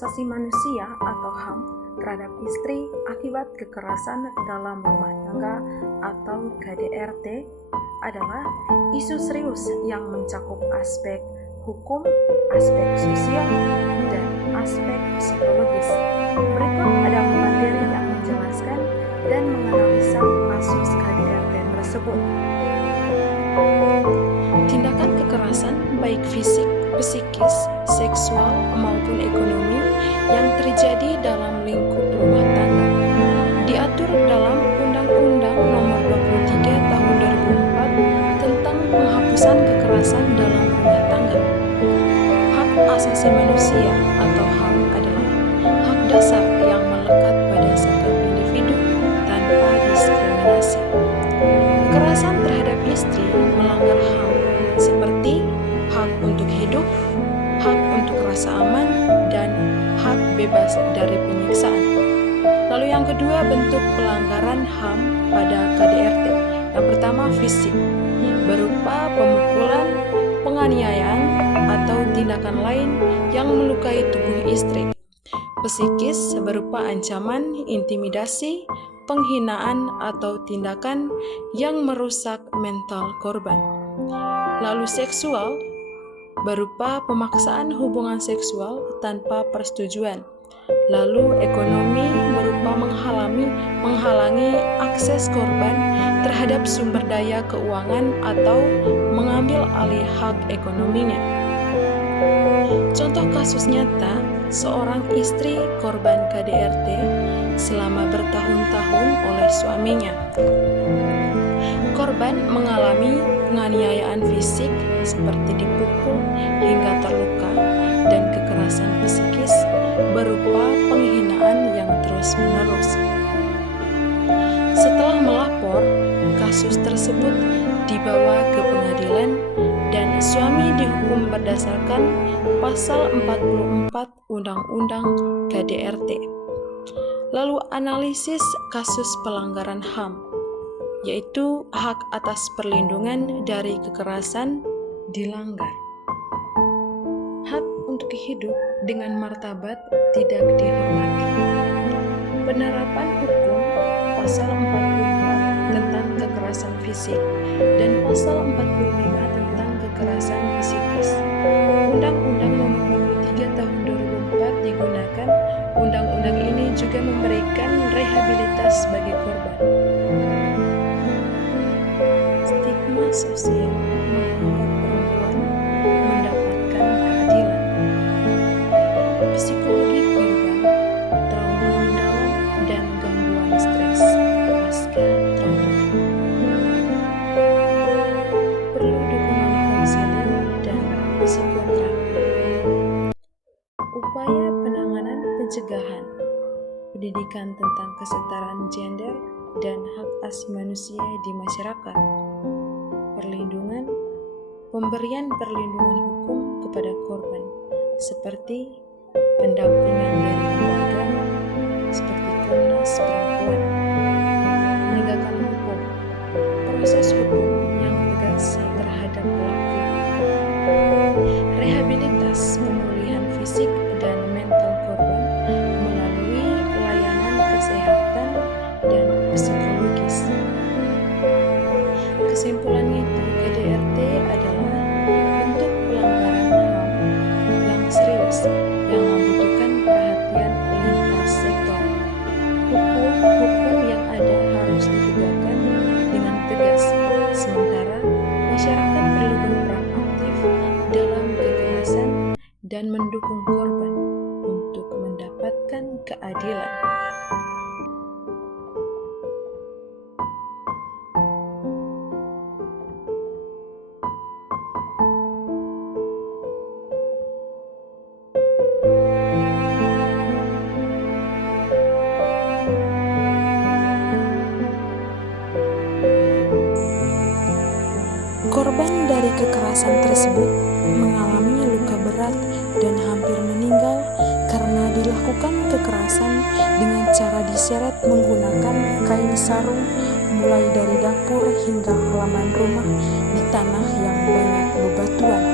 asasi manusia atau HAM terhadap istri akibat kekerasan dalam rumah tangga atau KDRT adalah isu serius yang mencakup aspek hukum, aspek sosial, dan aspek psikologis. Berikut ada materi yang menjelaskan dan menganalisa kasus KDRT tersebut. Tindakan kekerasan baik fisik, psikis, seksual, maupun ekonomi yang terjadi dalam lingkup rumah tangga diatur dalam Undang-Undang Nomor 23 Tahun 2004 tentang penghapusan kekerasan dalam rumah tangga. Hak asasi manusia atau HAM adalah hak dasar yang melekat pada setiap individu tanpa diskriminasi. Kekerasan terhadap istri melanggar HAM seperti hak untuk hidup, hak untuk rasa aman, dan hak bebas dari penyiksaan. Lalu yang kedua, bentuk pelanggaran HAM pada KDRT. Yang pertama, fisik, berupa pemukulan, penganiayaan, atau tindakan lain yang melukai tubuh istri. Psikis, berupa ancaman, intimidasi, penghinaan, atau tindakan yang merusak mental korban. Lalu seksual, berupa pemaksaan hubungan seksual tanpa persetujuan. Lalu ekonomi, berupa menghalangi akses korban terhadap sumber daya keuangan atau mengambil alih hak ekonominya. Contoh kasus nyata, seorang istri korban KDRT selama bertahun-tahun oleh suaminya. Korban mengalami penganiayaan fisik seperti dipukul hingga terluka dan kekerasan psikis berupa penghinaan yang terus-menerus. Setelah melapor, kasus tersebut dibawa ke pengadilan dan suami dihukum berdasarkan pasal 44 Undang-Undang KDRT. Lalu analisis kasus pelanggaran HAM, yaitu hak atas perlindungan dari kekerasan dilanggar. Hak untuk hidup dengan martabat tidak dihormati. Penerapan hukum pasal 44 tentang kekerasan fisik dan pasal 45 tentang kekerasan psikis. Undang-Undang Nomor 23 Tahun 2004 digunakan. Undang-undang ini juga memberikan rehabilitas bagi korban. Stigma sosial menghambat perempuan mendapatkan keadilan. Psikologi korban, trauma mendalam, dan gangguan stres pasca trauma. Perlu dukungan konseling dan psikoterapi. Upaya penanganan pencegahan, pendidikan tentang kesetaraan gender dan hak asasi manusia di masyarakat, perlindungan, pemberian perlindungan hukum kepada korban, seperti pendampingan dari lembaga, seperti Komnas Perempuan, penegakan hukum, proses hukum yang tegas terhadap pelaku, rehabilitas pemulihan fisik dan mental korban melalui layanan kesehatan dan psikologis. Kesimpulannya itu, KDRT adalah bentuk pelanggaran HAM yang serius yang membutuhkan perhatian lintas sektor. Hukum yang ada harus ditegakkan dengan tegas, sementara masyarakat perlu berperan aktif dalam kekerasan dan mendukung korban untuk mendapatkan keadilan. Korban dari kekerasan tersebut mengalami luka berat dan hampir meninggal karena dilakukan kekerasan dengan cara diseret menggunakan kain sarung mulai dari dapur hingga halaman rumah di tanah yang banyak bebatuan.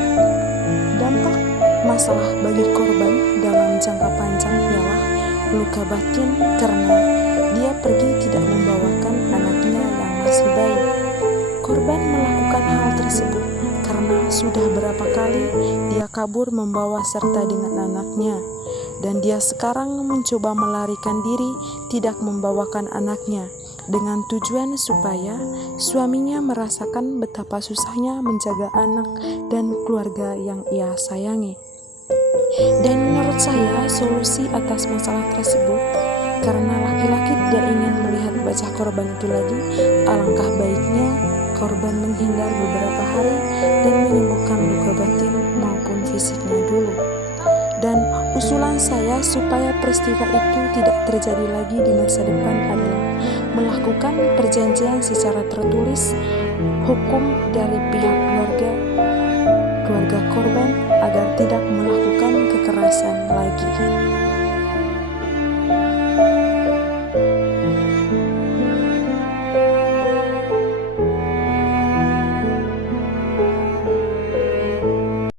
Dampak masalah bagi korban dalam jangka panjang ialah luka batin karena dia pergi tidak membawakan anaknya yang masih bayi. Korban melakukan hal tersebut karena sudah berapa kali dia kabur membawa serta dengan anaknya, dan dia sekarang mencoba melarikan diri tidak membawakan anaknya dengan tujuan supaya suaminya merasakan betapa susahnya menjaga anak dan keluarga yang ia sayangi. Dan menurut saya solusi atas masalah tersebut, karena laki-laki tidak ingin melihat wajah korban itu lagi, alangkah baiknya korban menghindar beberapa hari dan menyembuhkan luka batin maupun fisiknya dulu. Dan usulan saya supaya peristiwa itu tidak terjadi lagi di masa depan adalah melakukan perjanjian secara tertulis hukum dari pihak keluarga korban agar tidak melakukan kekerasan lagi.